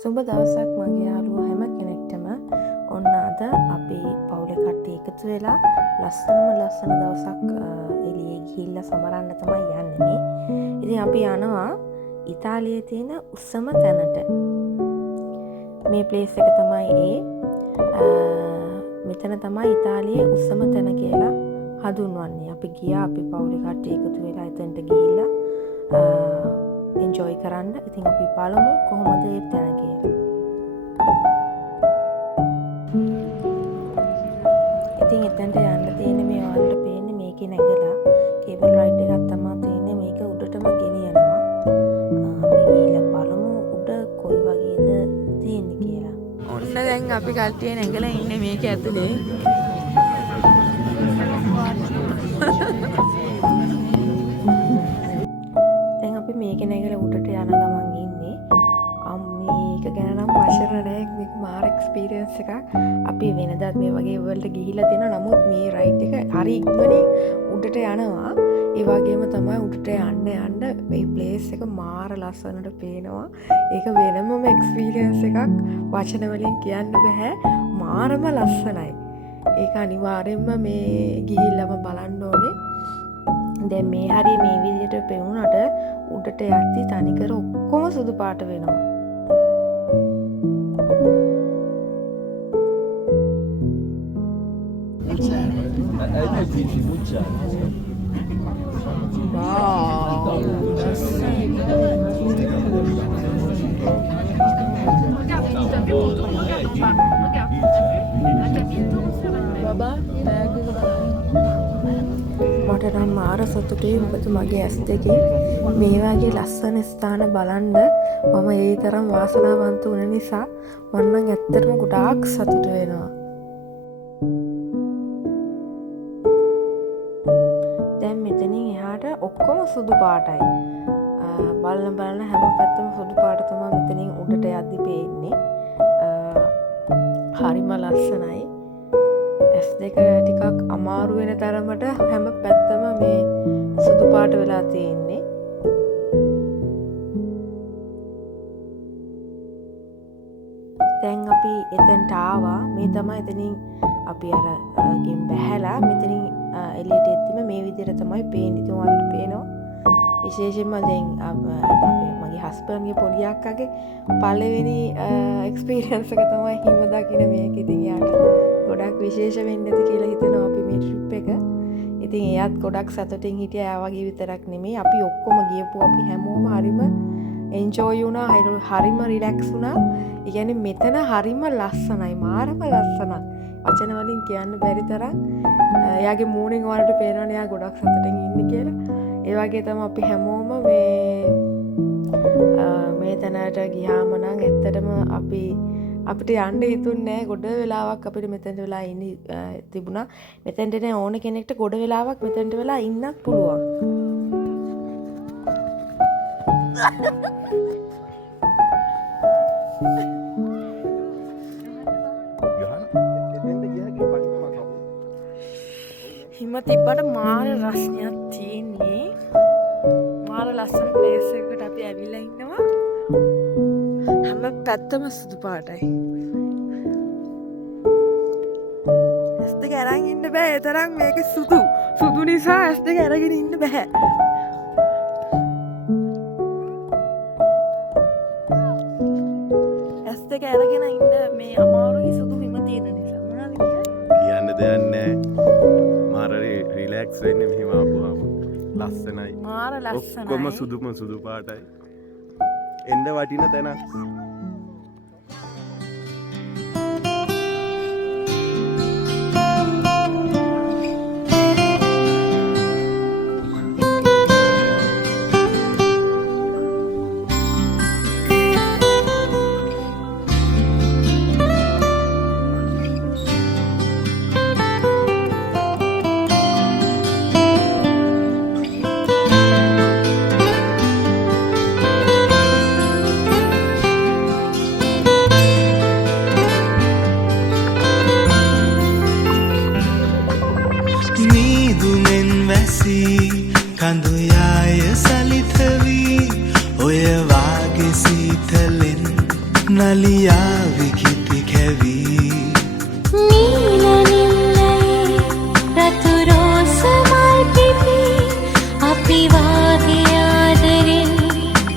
සුබ දවසක් මගේ යාළුවෝ හැම කෙනෙක්ටම ඔන්න අද අපි පවුලේ කට්ටිය එකතු වෙලා ලස්සන දවසක් එළියේ ගිහිල්ලා සමරන්න තමයි යන්නේ. ඉතින් අපි යනවා ඉතාලියේ තියෙන උස්සම තැනට. මේ ප්ලේස් එක තමයි මෙතන තමයි ඉතාලියේ උස්සම තැන කියලා හඳුන්වන්නේ. අපි ගියා අපි පවුලේ කට්ටිය එකතු වෙලා එතනට ගිහිල්ලා එන්ජොයි කරන්න. ඉතින් අපි බලමු කොහොමද ඒ තැන කියලා. ඉතින් එතනට යන්න තියෙන මේ ඔයාලට පේන්නේ මේකේ නැගලා කේබල් රයිඩ් එකක් තමයි තියෙන්නේ. මේක උඩටම ගෙනියනවා. අපි ගිහලා බලමු උඩ කොයි වගේද තියෙන්නේ කියලා. ඔන්න දැන් අපි කල්ටියේ නැගලා ඉන්නේ මේක ඇතුලේ. මේක නැගලා උඩට යන ගමන් ඉන්නේ. මේක ගැන නම් වචන නැහැ. මේක මාර එක්ස්පීරියන්ස් එකක්. අපි වෙනදත් මේ වගේ වලට ගිහිලා තියෙනවා. නමුත් මේ රයිඩ් එක හරි ඉක්මනින් උඩට යනවා. ඒ වගේම තමයි උඩට යන්න මේ ප්ලේස් එක මාර ලස්සනට පේනවා. ඒක වෙනමම එක්ස්පීරියන්ස් එකක්. වචන වලින් කියන්න බෑ. මාරම ලස්සනයි. ඒක අනිවාර්යෙන්ම මේ ගිහිල්ලාම බලන්න ඕනේ. දැන් මේ හරිය මේ විදිහට පෙවුනට උඩට යද්දි තනිකර ඔක්කොම සුදු පාට වෙනවා. මට නම් මාර සතුටුයි. මොකද මගේ ඇස් දෙකේ මේ වගේ ලස්සන ස්ථාන බලන්න මම ඒ තරම් වාසනාවන්ත වුණ නිසා මම නම් ඇත්තටම ගොඩාක් සතුටු වෙනවා. දැන් මෙතනින් එහාට ඔක්කොම සුදු පාටයි. බලන හැම පැත්තම සුදු පාට තමයි මෙතනින් උඩට යද්දි පේන්නේ. හරිම ලස්සනයි. ඇස් දෙක ටිකක් අමාරු වෙන තරමට හැම පැත්තම මේ සුදු පාට වෙලා තියෙන්නේ. දැන් අපි එතනට ආවා. මේ තමයි එතනින් අපි අර ගෙන් බැහැලා මෙතනින් එළියට එද්දිම මේ විදිහට තමයි පේන්නේ. ඉතින් ඔයාලට පේනවා. විශේෂයෙන්ම දැන් මගේ හස්බන්ඩ්ගේ පොඩි අක්කාගේ පළවෙනි එක්ස්පීරියන්ස් එක තමයි හිම දකින්න මේක. ඉතින් යාට ගොඩක් විශේෂ වෙන්න ඇති කියලා හිතනවා අපි මේ ට්‍රිප් එක. ඉතින් එයාත් ගොඩක් සතුටින් හිටියා. එයා වගේ විතරක් නෙමෙයි අපි ඔක්කොම ගියපු අපි හැමෝම හරිම එන්ජොයි වුණා. හරිම රිලැක්ස් වුණා. ඒ කියන්නේ මෙතන හරිම ලස්සනයි. මාරම ලස්සනයි. වචන වලින් කියන්න බැරි තරම්. එයාගේ මූණෙන් ඔයාලට පේනවනේ එයා ගොඩක් සතුටින් ඉන්නේ කියලා. ඒ වගේ තමයි අපි හැමෝම මේ තැනට ගියාම නම් ඇත්තටම අපිට යන්න හිතුන්නේ ගොඩ වෙලාවක් අපිට මෙතෙන්ට වෙලා ඉන්න තිබුණා. මෙතෙන්ට නේ ඕන කෙනෙක්ට ගොඩ වෙලාවක් මෙතෙන්ට වෙලා ඉන්නත් පුළුවන්. හිම තිබ්බට මාර රස්නයක් තියෙන්නේ. මාර ලස්සන ප්ලේස් එකකට අපි ඇවිල්ලා ඉන්නවා. හැම පැත්තම සුදු පාටයි. ඇස් දෙක අරන් ඉන්න බෑ. ඒ තරම් මේක සුදු නිසා ඇස් දෙක අරගෙන ඉන්න බෑ. ඇස් දෙක අරගෙන ඉන්න මේ අමාරුයි සුදු හිම තියෙන නිසා. මොනවද කියන්න දෙයක් නැහැ. මාර රිලැක්ස් වෙන්නේ මෙහෙම ආපුවාම. ලස්සනයි. මාර ලස්සනයි. ඔක්කොම සුදු පාටයි. එන්න වටින තැනක්. නලියා විකිති කැවී නීල නිල්ලයේ රතු රෝස මල් පිපි අපි වාගේ ආදරෙන්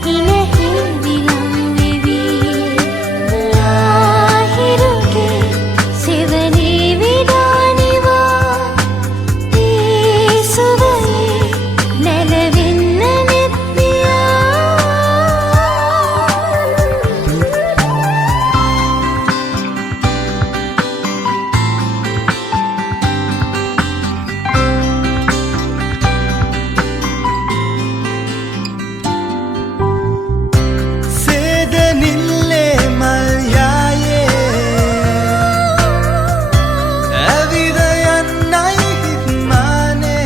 හිනෙහි විලං වෙවි ලාහිරුගේ සෙවනේ විඩානිවා ඒ සුවයේ නැලවෙන්න නෙත්තියා සේද නිල්ලේ මල් යායේ ඇවිද යන්නයි හිත්මානේ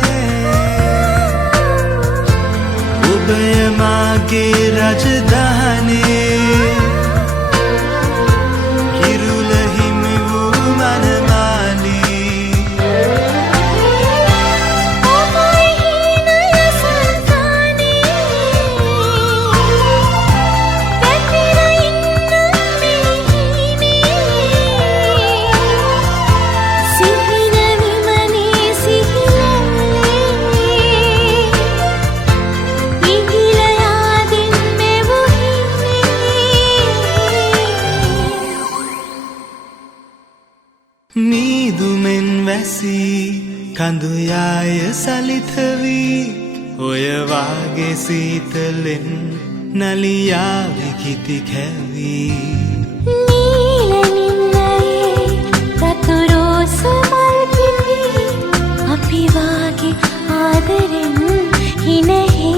ඔබය මාගේ රජදහනේ කිරුල හිමි වූ මනමාලී ඔබයි හීනය සංසානේ පැතිර ඉන්න මෙහිනේ සිහින විමනේ සිහිලේ ඉගිල යාදින් මෙවුහිනේ මීදුමෙන් වැසී කඳු යාය සලිත වී ඔය වාගේ සීතලෙන් නලියා විකිති කැවී නීල නිල්ලයේ රතු රෝස මල් පිපි අපි වාගේ ආදරෙන් හිනෙහි